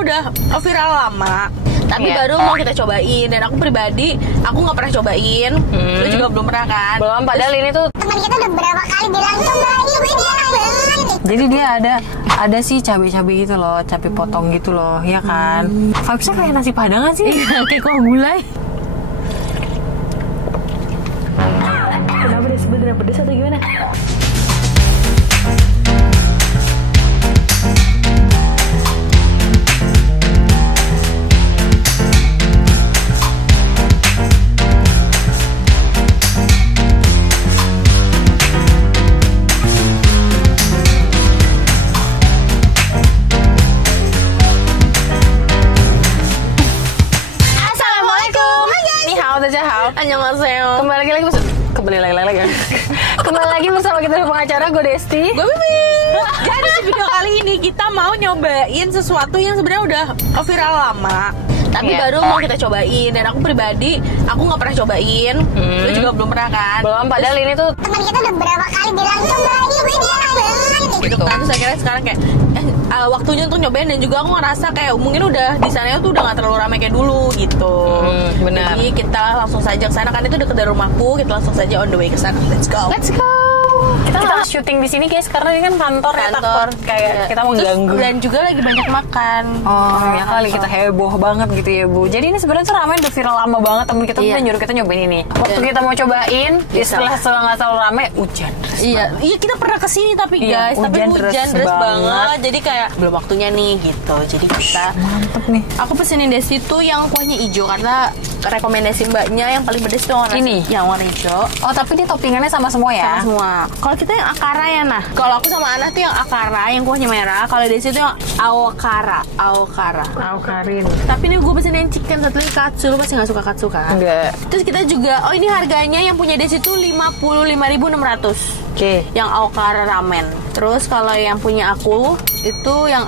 sebenarnya udah viral lama, tapi baru mau kita cobain. Dan aku pribadi, aku nggak pernah cobain. Lu juga belum pernah kan? Belum, padahal ini tuh teman kita udah berapa kali bilang cobain, dia banget. jadi dia ada sih cabai-cabai gitu loh, cabai potong gitu loh, ya kan? Vibesnya kayak nasi padang kan sih? Kayak kuah gulai. Kenapa dia sebenarnya pedes atau gimana? Annyeonghaseyo. Kembali lagi bersama kita di pengacara, gue Desti. Gue Bibi. Jadi di video kali ini kita mau nyobain sesuatu yang sebenarnya udah viral lama, tapi baru mau kita cobain. Dan aku pribadi, aku nggak pernah cobain. Lu juga belum pernah kan? Belum, padahal ini tuh Teman kita udah berapa kali bilang cobain, dia banget. Gitu kan. Terus akhirnya sekarang kayak waktunya untuk nyobain. Dan juga aku ngerasa kayak mungkin udah di sana tuh udah nggak terlalu ramai kayak dulu gitu. Benar. Jadi kita langsung saja ke sana, kan itu dekat dari rumahku. Kita langsung saja on the way ke sana. Let's go. kita syuting di sini guys, karena ini kan kantor ya, takut kayak kita mau Terus, ganggu. dan juga lagi banyak makan. Ya kali kita heboh banget gitu ya Bu. Jadi ini sebenarnya tuh ramen udah viral lama banget, temen kita tuh nyuruh kita nyobain ini. Waktu kita mau cobain, setelah nggak terlalu rame, hujan. Iya, kita pernah kesini tapi guys, tapi hujan deras banget. Jadi kayak belum waktunya nih gitu. Jadi kita Mantep nih. aku pesenin desi tuh yang kuahnya hijau karena rekomendasi mbaknya yang paling pedes tuh Ini? yang warna hijau. Oh tapi ini toppingannya sama semua ya? Sama semua. Kalau kita yang akara ya, nah. Kalau aku sama Ana tuh yang akara, yang kuahnya merah. Kalau desi tuh yang awokara. Karin. Tapi ini gue pesen yang chicken, satu lagi katsu. Lu pasti nggak suka katsu kan? Enggak. Terus kita juga, ini harganya yang punya desi tuh 55.600. Oke. Yang awokara ramen. Terus kalau yang punya aku itu yang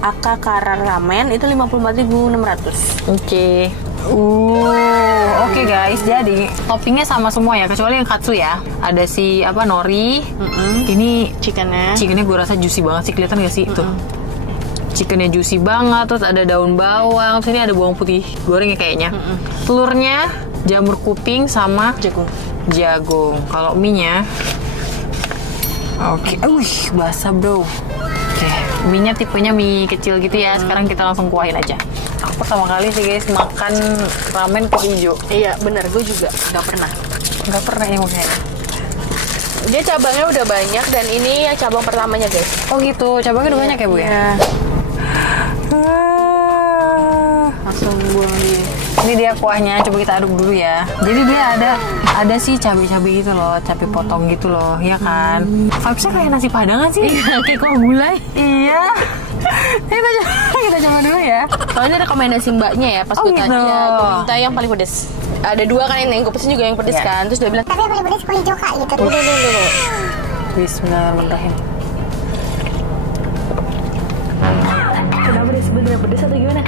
akakara ramen itu 54.600. Oke. Oke guys, jadi toppingnya sama semua ya, kecuali yang katsu ya. Ada si nori. Ini Chickennya gue rasa juicy banget sih, kelihatan gak sih tuh? Chickennya juicy banget, terus ada daun bawang, terus ini ada bawang putih gorengnya kayaknya. Telurnya jamur kuping sama jagung. Kalau mie-nya, oke, basah bro. Oke, mie-nya tipenya mie kecil gitu ya. Sekarang kita langsung kuahin aja. Aku pertama kali sih guys makan ramen kuah hijau. Iya bener, gue juga nggak pernah ya makanya. Dia cabangnya udah banyak dan ini yang cabang pertamanya guys. Oh gitu, cabangnya udah banyak ya Bu ya? Langsung buang dia. Ini dia kuahnya, coba kita aduk dulu ya. Jadi dia ada sih cabai-cabai gitu loh, cabai potong gitu loh, ya kan? Vibesnya kayak nasi padang kan sih? Kayak kuah gulai. Iya. Kita coba dulu ya. Kalau ini rekomendasi mbaknya ya, pas gue tanya, gue minta yang paling pedes. Ada dua kan yang gue pesen juga yang pedes kan, terus dia bilang Tapi yang paling pedes kuah hijau kak gitu. Bismillahirrahmanirrahim. kenapa dia sebenarnya pedes atau gimana?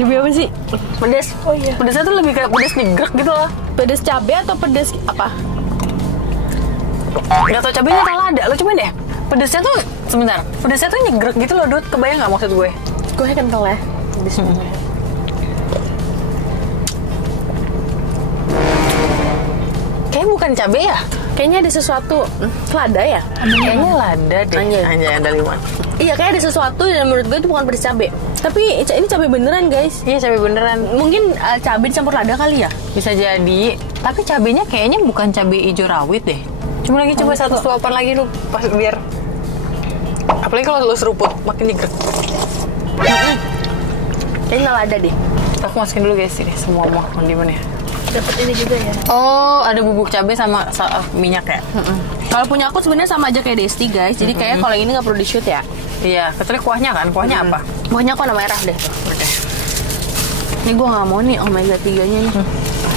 Demi apa sih? Pedes. Oh iya. Pedesnya tuh lebih kayak pedes digrek gitu loh. Pedes cabai atau pedes apa? Gak tau cabenya atau lada, lo cobain deh. Pedesnya tuh, sebentar, pedesnya tuh nyegrek gitu loh Dut. Kebayang gak maksud gue? Gue kental ya. Bismillah. Kayaknya bukan cabai ya? Kayaknya ada sesuatu. Lada ya? Kayaknya lada deh. Anjay ada liman. Iya, kayak ada sesuatu dan menurut gue itu bukan pedes cabai. Tapi ini cabai beneran guys. Iya cabai beneran. Mungkin cabai dicampur lada kali ya? Bisa jadi. Tapi cabainya kayaknya bukan cabai hijau rawit deh. Cuma lagi coba satu suapan lagi lu pas biar. Apalagi kalau lu seruput makin nyegrek. Kayaknya lada deh. Aku masukin dulu guys ini semua kondimennya. Dapat ini juga ya. Oh, ada bubuk cabai sama minyak ya? Kalau punya aku sebenarnya sama aja kayak Desti guys. Jadi kayak kalau ini nggak perlu di shoot ya. Iya, kecuali kuahnya kan. Kuahnya apa? Kuahnya warna merah deh. Udah. Ini gue nggak mau nih omega 3-nya nih.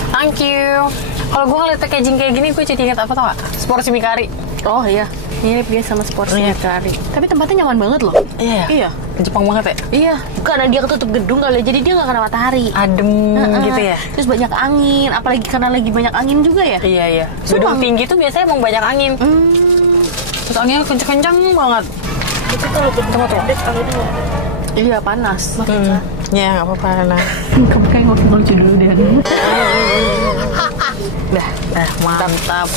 Thank you. Kalau gue ngeliat packaging kayak gini, gue jadi ingat apa tau gak? Sports mie kari. Oh iya. Mirip dia sama sports mie kari. Tapi tempatnya nyaman banget loh. Iya. Jepang banget ya? Iya. Karena dia ketutup gedung kali, jadi dia nggak kena matahari. Adem gitu ya? Terus banyak angin, apalagi karena lagi banyak angin juga ya. Iya. Gedung tinggi tuh biasanya emang banyak angin. Terus anginnya kenceng-kenceng banget. Itu kalau gedung pendek anginnya Iya panas. Ya nggak apa-apa nah. Kamu kayak lucu dulu deh. Dah mantap.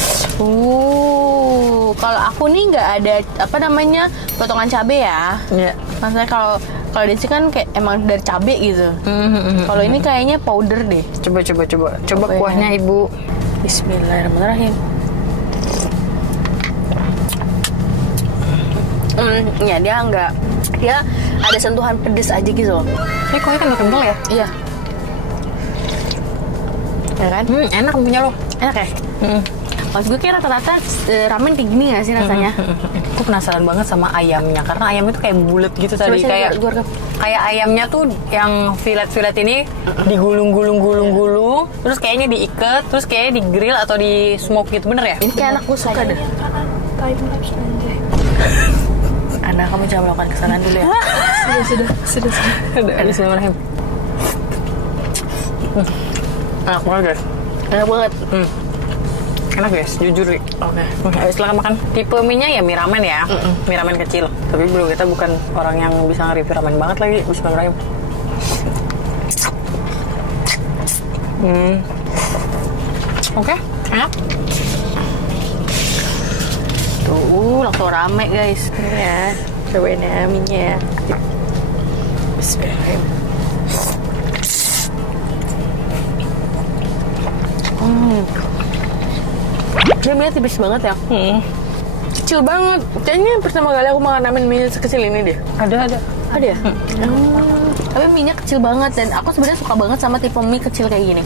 Kalau aku nih nggak ada apa namanya potongan cabe ya. Ya. Maksudnya kalau Desi kan kayak emang dari cabe gitu. Kalau ini kayaknya powder deh. Coba Apa kuahnya ya? Ibu. Bismillahirrahmanirrahim. Ya dia ada sentuhan pedes aja gitu. Ini kuahnya kan kental ya? Iya. Ya kan? Enak punya lo. Enak ya? Maksud gue kayak rata-rata ramen kayak gini gak sih rasanya? Aku penasaran banget sama ayamnya karena ayamnya tuh kayak bulat gitu tadi, kayak ayamnya tuh yang filet ini digulung terus kayaknya diikat terus kayaknya di grill atau di smoke gitu, bener ya? Ini kayak anak gue suka deh. Anak kamu jangan melakukan kesalahan dulu ya. Sudah. Bismillahirrahmanirrahim. Enak banget guys. Enak banget. Enak guys, jujur. Oke. Ayo silakan makan. Tipe mie-nya ya mie ramen ya. Mie ramen kecil. Tapi bro, kita bukan orang yang bisa nge-review ramen banget lagi. Bismillahirrahmanirrahim. Oke, enak. Tuh, langsung rame guys. Ini ya, cobain ya mie-nya. Bismillahirrahmanirrahim. Dia mie tipis banget ya. Kecil banget. Kayaknya pertama kali aku makan ramen mie sekecil ini deh. Ada. Ada ya? Tapi mie-nya kecil banget dan aku sebenarnya suka banget sama tipe mie kecil kayak gini.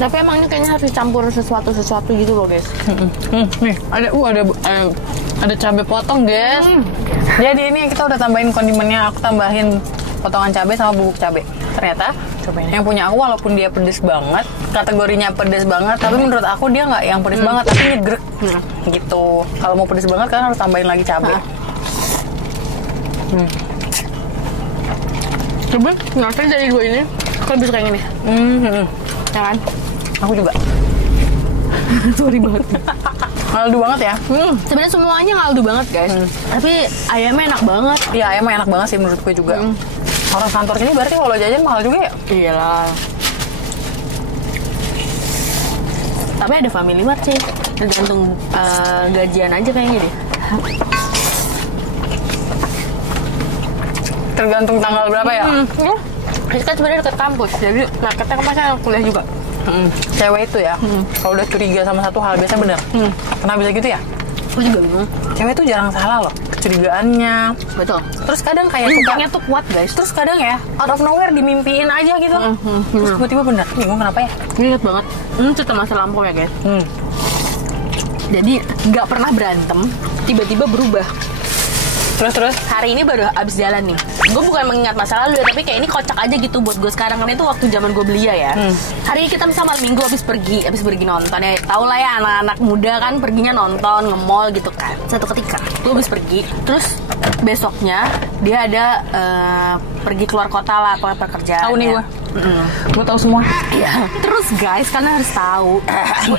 Tapi emang ini kayaknya harus dicampur sesuatu gitu loh guys. Nih, ada cabai potong guys. Jadi ini kita udah tambahin kondimennya. Aku tambahin potongan cabai sama bubuk cabai. Ternyata yang punya aku walaupun dia pedes banget, kategorinya pedes banget, tapi menurut aku dia nggak yang pedes banget, tapi nyegrek gitu. Kalau mau pedes banget kan harus tambahin lagi cabai. Coba ngapain dari dua ini? Aku lebih suka yang ini. Ya kan? Aku juga. Sorry banget. Ngaldu banget ya. Sebenarnya semuanya ngaldu banget guys. Tapi ayamnya enak banget. Iya, ayamnya enak banget sih menurut gue juga. Orang kantor sini berarti kalau jajan mahal juga ya? Iyalah. Tapi ada family mart sih. Tergantung gajian aja kayaknya deh. Tergantung tanggal berapa ya? Ini kan sebenarnya dekat kampus, jadi marketnya kan pasti anak kuliah juga. Cewek itu ya, kalau udah curiga sama satu hal biasanya bener. Kenapa bisa gitu ya? Aku juga bingung. Cewek itu jarang salah loh, kecurigaannya. Betul. Terus kadang kayak Instingnya tuh kuat guys. Terus kadang ya, out of nowhere dimimpiin aja gitu. Terus tiba-tiba bener. Bingung kenapa ya? Ingat banget. Cerita masa lampau ya guys. Jadi nggak pernah berantem, tiba-tiba berubah. Terus Hari ini baru abis jalan nih. Gue bukan mengingat masa lalu ya, tapi kayak ini kocak aja gitu buat gue sekarang. Karena itu waktu zaman gue belia ya. Hari ini kita sama malam minggu abis pergi nonton ya. Tau lah ya anak-anak muda kan perginya nonton, nge-mall gitu kan. Satu ketika gue abis pergi, terus besoknya dia ada pergi keluar kota lah, keluar pekerjaan. Tahu nih gue. Gue tahu semua. Iya. Terus guys, kalian harus tahu.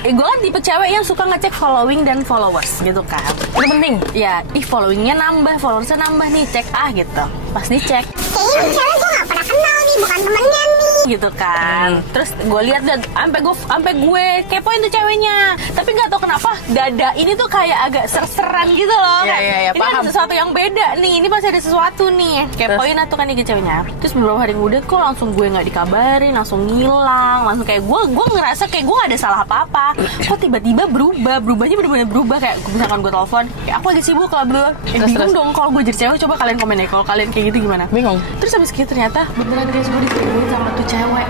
Gue kan tipe cewek yang suka ngecek following dan followers gitu kan. Itu penting. Ya, followingnya nambah, followersnya nambah nih, cek gitu. Pas dicek, Kayaknya cewek gue gak pernah kenal nih, bukan temennya nih. gitu kan. Terus gue lihat sampai gue kepoin tuh ceweknya. Tapi nggak tahu kenapa dada ini tuh kayak agak ser-seran gitu loh. Iya, Ini paham. ada sesuatu yang beda nih. Ini pasti ada sesuatu nih. Kepoin atau kan nih ke ceweknya. Terus beberapa hari kemudian kok langsung gue nggak dikabarin, langsung ngilang, langsung kayak gue ngerasa kayak gue gak ada salah apa-apa. Kok tiba-tiba berubahnya bener-bener berubah. Kayak misalkan gue telepon, kayak aku lagi sibuk kalau berdua. Bingung dong kalau gue jadi cewek. Coba kalian komen ya kalau kalian kayak gitu gimana. Bingung. Terus habis gitu ternyata beneran guys, gue diselingkuhin sama tuh cewek.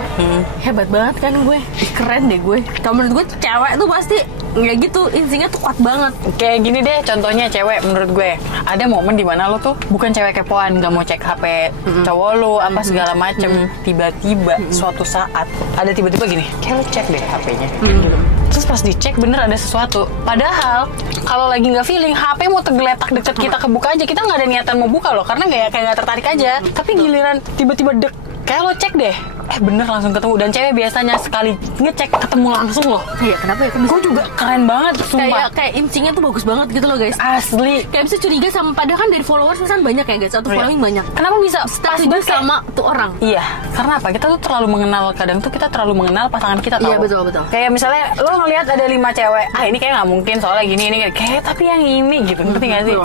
Hebat banget kan gue. Keren deh gue. Kalau menurut gue cewek tuh pasti ya gitu, instingnya tuh kuat banget. Kayak gini deh contohnya cewek menurut gue. Ada momen dimana lo tuh bukan cewek kepoan, gak mau cek HP cowok lo apa segala macem. Tiba-tiba suatu saat ada tiba-tiba gini, kayak lo cek deh HP-nya gitu. Terus pas dicek bener ada sesuatu. Padahal kalau lagi nggak feeling, HP mau tergeletak deket kita kebuka aja, kita nggak ada niatan mau buka loh, karena kayak nggak tertarik aja. Tapi giliran tiba-tiba dek, kayak lo cek deh. bener langsung ketemu. Dan cewek biasanya sekali ngecek ketemu langsung loh. Iya, kenapa ya? Gue juga keren banget, sumpah. Kayak instingnya tuh bagus banget gitu loh guys. Asli. Kayak bisa curiga sama, padahal kan dari followers misalnya banyak ya guys, atau following banyak. Kenapa bisa pas Setuju banget sama tuh orang? Iya, karena apa? Kita tuh terlalu mengenal, kadang tuh kita terlalu mengenal pasangan kita tau. Iya, betul. Kayak misalnya lo ngelihat ada 5 cewek, ini kayak nggak mungkin soalnya gini ini kayak tapi yang ini gitu, ngerti nggak sih?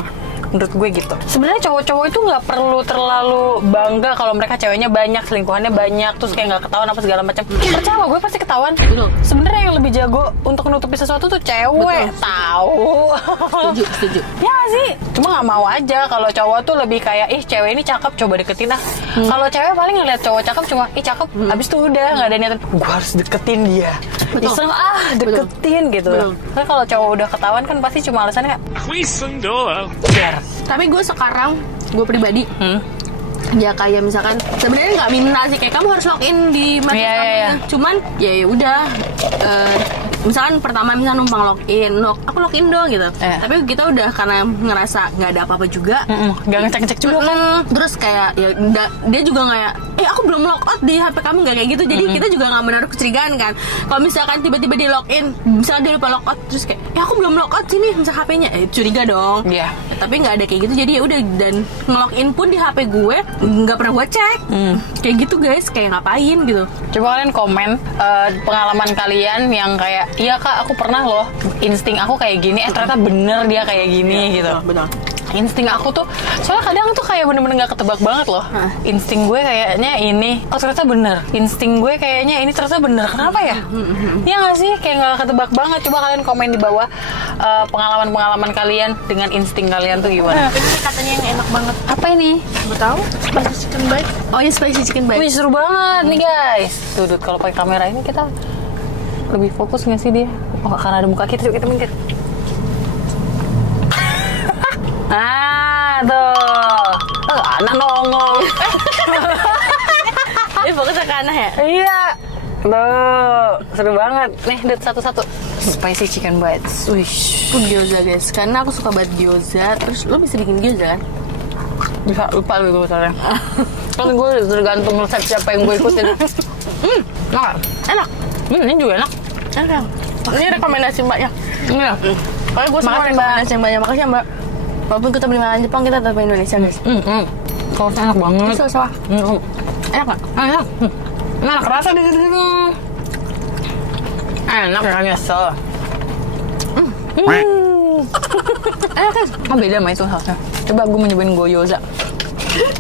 Menurut gue gitu. Sebenarnya cowok-cowok itu nggak perlu terlalu bangga kalau mereka ceweknya banyak, selingkuhannya banyak, terus kayak nggak ketahuan apa segala macam. Percaya gue pasti ketahuan. Sebenarnya yang lebih jago untuk nutupi sesuatu tuh cewek. Tahu. Setuju. Ya nggak sih. Cuma nggak mau aja kalau cowok tuh lebih kayak cewek ini cakep, coba deketin ah. Kalau cewek paling ngeliat cowok cakep cuma cakep, abis itu udah nggak ada niatan. Gue harus deketin dia. Iseng deketin gitu. Tapi kalau cowok udah ketahuan kan pasti cuma alasannya biar. Tapi gue sekarang, gue pribadi, ya kayak misalkan sebenarnya nggak minta sih kayak kamu harus login di medsos kamu. Cuman ya udah, misalkan pertama misalnya numpang login, aku login dong gitu. Tapi kita udah karena ngerasa nggak ada apa-apa juga, nggak ngecek juga kan. Terus kayak ya dia juga kayak, aku belum logout di HP kamu, nggak kayak gitu. Jadi kita juga nggak menaruh kecurigaan kan. Kalau misalkan tiba-tiba dia login, misalnya dia lupa logout, terus kayak, aku belum logout sini, misal HP-nya, curiga dong. Iya. Tapi nggak ada kayak gitu. Jadi ya udah, dan ngelogin pun di HP gue nggak pernah gue cek. Kayak gitu guys, kayak ngapain gitu. Coba kalian komen pengalaman kalian yang kayak, iya kak aku pernah loh insting aku kayak gini, ternyata bener dia kayak gini gitu. Betul. Insting aku tuh, soalnya kadang tuh kayak bener-bener gak ketebak banget loh. Insting gue kayaknya ini, ternyata bener. Insting gue kayaknya ini, ternyata bener. Kenapa ya? Iya gak sih? Kayak gak ketebak banget. Coba kalian komen di bawah pengalaman-pengalaman kalian dengan insting kalian tuh gimana. Ini katanya yang enak banget. Apa ini? Gue tahu, spicy chicken bite. Oh iya, spicy chicken bite. Wih seru banget nih guys. Tuh kalau pakai kamera ini kita lebih fokus gak sih dia? Oh karena ada muka kita, yuk kita minggir. Tuh anak nongol. Fokusnya ke anak ya? Iya. Tuh seru banget. Nih lihat satu-satu. Spicy chicken bites. Wih. Aku gyoza guys, karena aku suka banget gyoza. Terus lo bisa bikin gyoza kan? Bisa, lupa gue misalnya. Kan gue tergantung resep siapa yang gue ikutin. Enak. Ini juga enak. Enak. Ini rekomendasi mbaknya. Iya. Pokoknya gue sama rekomendasi mbaknya. Makasih ya mbak. Walaupun kita beli makanan Jepang, kita tetap Indonesia guys. Sausnya enak banget. Saus. Enak gak? Enak. Enak, rasa di situ. Enak ya nyesel. Enak kan? Oh beda sama itu sausnya. Coba gue mau nyobain gyoza.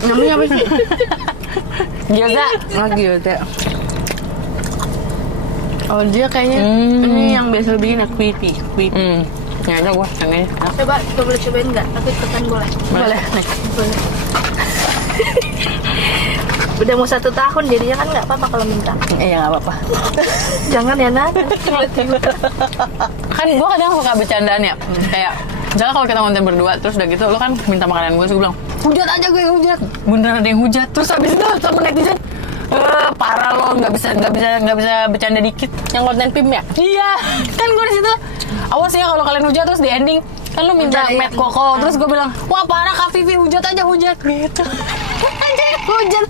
Namanya apa sih? Gyoza. Gyoza. Oh dia kayaknya ini yang biasa bikin ya, creepy. Ya ada gue yang ini. Coba boleh cobain nggak? Tapi tekan boleh. Boleh. Boleh. Udah mau 1 tahun jadinya kan nggak apa-apa kalau minta. Iya nggak apa-apa. Jangan ya Nat. Kan gue kadang suka bercandaan ya. Kayak misalnya kalau kita konten berdua terus udah gitu lo kan minta makanan gue, terus gue bilang hujat aja gue hujat. Beneran ada yang hujat. Terus habis itu sama netizen parah lo, nggak bisa bercanda dikit. Yang konten PIM ya? Iya, kan gue di situ. Awas ya kalau kalian hujat, terus di ending kan lu minta Met Koko, terus gue bilang wah parah Kak Vivi, hujat aja hujat gitu. Anjir hujat.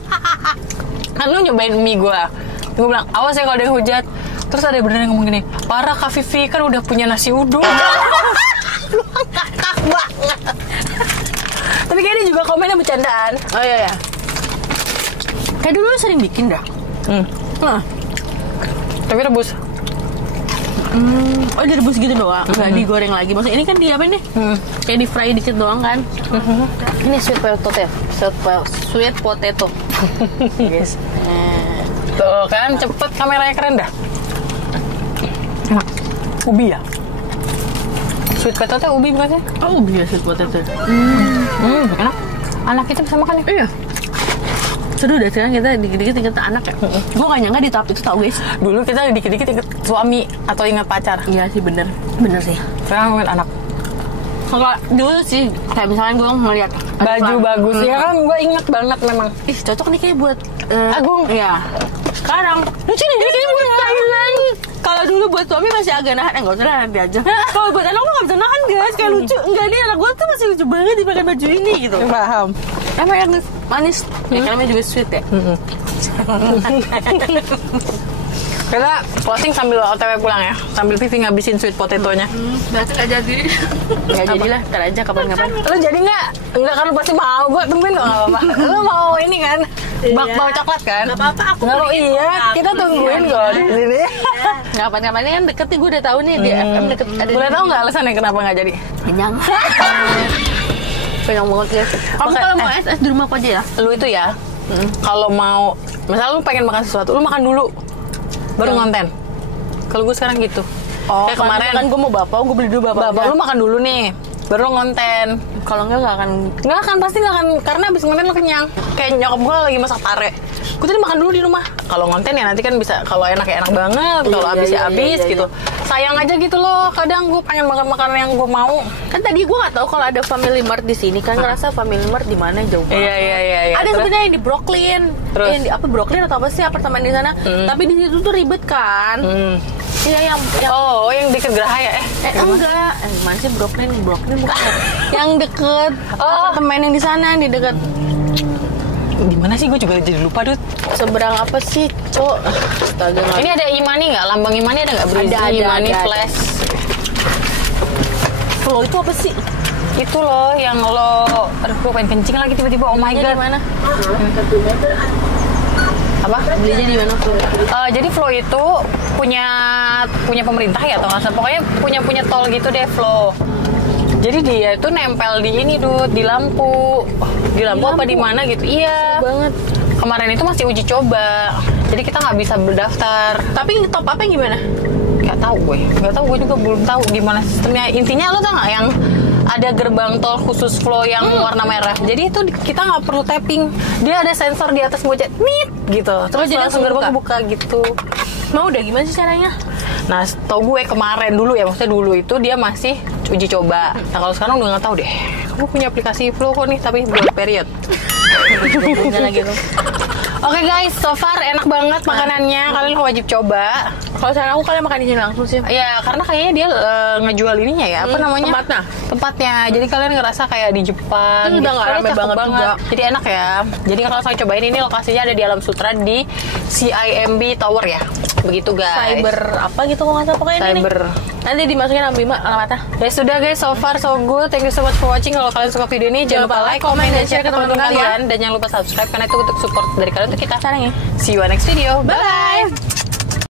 Kan lu nyobain mie gue bilang awas ya kalau ada yang hujat. Terus ada beneran yang ngomong gini, parah Kak Vivi kan udah punya nasi uduk. Ngakak banget. Tapi kayaknya juga komennya bercandaan. Oh iya. Kayak dulu sering bikin dah. Tapi rebus. Oh direbus gitu doang, nggak digoreng lagi. Maksudnya ini kan di apa nih? Kayak di fry dikit doang kan? Ini sweet potato ya? Sweet potato. Guys. Tuh kan cepet, kameranya keren dah. Ubi ya? Sweet potato ubi bukan sih? Oh ubi ya sweet potato. Enak. Anak kita bisa makan ya? Iya. Seru deh sekarang kita dikit-dikit inget anak ya. Gue gak nyangka di tahap itu tau guys. Dulu kita dikit-dikit inget suami atau inget pacar. Iya sih bener sih. Sekarang inget anak. Kalau dulu sih kayak misalnya gue ngeliat baju bagus ya kan, gue inget banget memang. Ih cocok nih kayak buat Agung. Iya. Sekarang lucu nih kayak buat Thailand. Kalau dulu buat suami masih agak nahan, enggak usah lah nanti aja. Kalau buat anak gue gak bisa nahan guys, kayak lucu. Enggak nih anak gue tuh masih lucu banget dipakai baju ini gitu. Paham. Emang yang manis, ya kan namanya juga sweet ya. Kita closing sambil OTW pulang ya, sambil Vivi ngabisin sweet potato-nya. Berarti nggak jadi. Nggak jadilah, ntar aja kapan-kapan. Lu jadi nggak? Enggak kan, lu pasti mau. Gue tungguin kok, nggak apa-apa. Lu mau ini kan? Bakpao coklat kan? Nggak apa-apa, aku nggak mau. Iya, kita tungguin kok di sini. Kapan-kapan ini kan deket nih, gue udah tahu nih di FM deket. Boleh tahu nggak alasannya kenapa nggak jadi? Kenyang. Kenyang banget ya. Kamu kalau mau SS di rumah aku aja ya? Lu itu ya, kalau mau, misalnya lu pengen makan sesuatu, lu makan dulu, baru ngonten. Kalau gue sekarang gitu. Oh, kayak kemarin kan gue mau bapau, gue beli dulu bapau. lu makan dulu nih, baru lu ngonten. Kalau enggak Pasti nggak akan, karena abis ngonten lu kenyang. Kayak nyokap gue lagi masak pare, gue tadi makan dulu di rumah. Kalau ngonten ya nanti kan bisa, kalau enak ya enak banget, kalau habis ya habis gitu. Sayang aja gitu loh, kadang gue pengen makan makanan yang gue mau. Kan tadi gue nggak tahu kalau ada Family Mart di sini, kan ngerasa Family Mart di mana jauh banget. Iya. Ada sebenarnya yang di Brooklyn. Terus? Yang di apa Brooklyn atau apa sih apartemen di sana? Tapi di situ tuh ribet kan. Iya yang Oh, yang deket Geraha ya? enggak. Mana sih Brooklyn bukan. Yang deket apartemen yang di sana, di deket Di mana sih? Gue juga jadi lupa, Dut. seberang apa sih, Cok? Astaga. Ini ada Imani nggak? Lambang Imani ada nggak? Berisi Ada, Imani ada. Flash. Flow itu apa sih? Itu loh yang lo, aduh gue pengen kencing lagi tiba-tiba. Oh my god. Di mana? Apa? Belinya di mana Flow? Jadi Flow itu punya pemerintah ya atau nggak salah. Pokoknya punya tol gitu deh Flow. Jadi dia itu nempel di ini, Dut, di lampu apa di mana gitu. Iya. Banget. Kemarin itu masih uji coba. Jadi kita nggak bisa berdaftar. Tapi top apa gimana? Nggak tahu gue juga belum tahu gimana sistemnya. Intinya lo tau nggak yang ada gerbang tol khusus Flow yang warna merah. Jadi itu kita nggak perlu tapping. Dia ada sensor di atas gojek, nit gitu. Terus jadi langsung langsung gerbang buka gitu. Mau udah gimana sih caranya? Nah, tau gue kemarin dulu ya, maksudnya dulu itu dia masih uji coba. Nah kalau sekarang udah nggak tahu deh. Aku punya aplikasi Flow kok nih, tapi buat period. Punya lagi tuh. Oke guys, so far enak banget makanannya. Kalian wajib coba. Kalau saran aku kalian makan di sini langsung sih. Ya, karena kayaknya dia ngejual ininya ya, apa namanya? Tempatnya. Jadi kalian ngerasa kayak di Jepang. Udah nggak Soalnya rame cakep banget juga. Jadi enak ya. Jadi kalau saya cobain ini lokasinya ada di Alam Sutra di CIMB Tower ya. Begitu guys. Cyber apa gitu kok nggak tahu pokoknya ini. Cyber. Nanti dimasukin alamatnya. Ya sudah guys, so far so good. Thank you so much for watching. Kalau kalian suka video ini, jangan lupa like, comment, dan share ke teman-teman kalian. Dan jangan lupa subscribe karena itu untuk support dari kalian untuk kita. Caranya. See you on next video. Bye.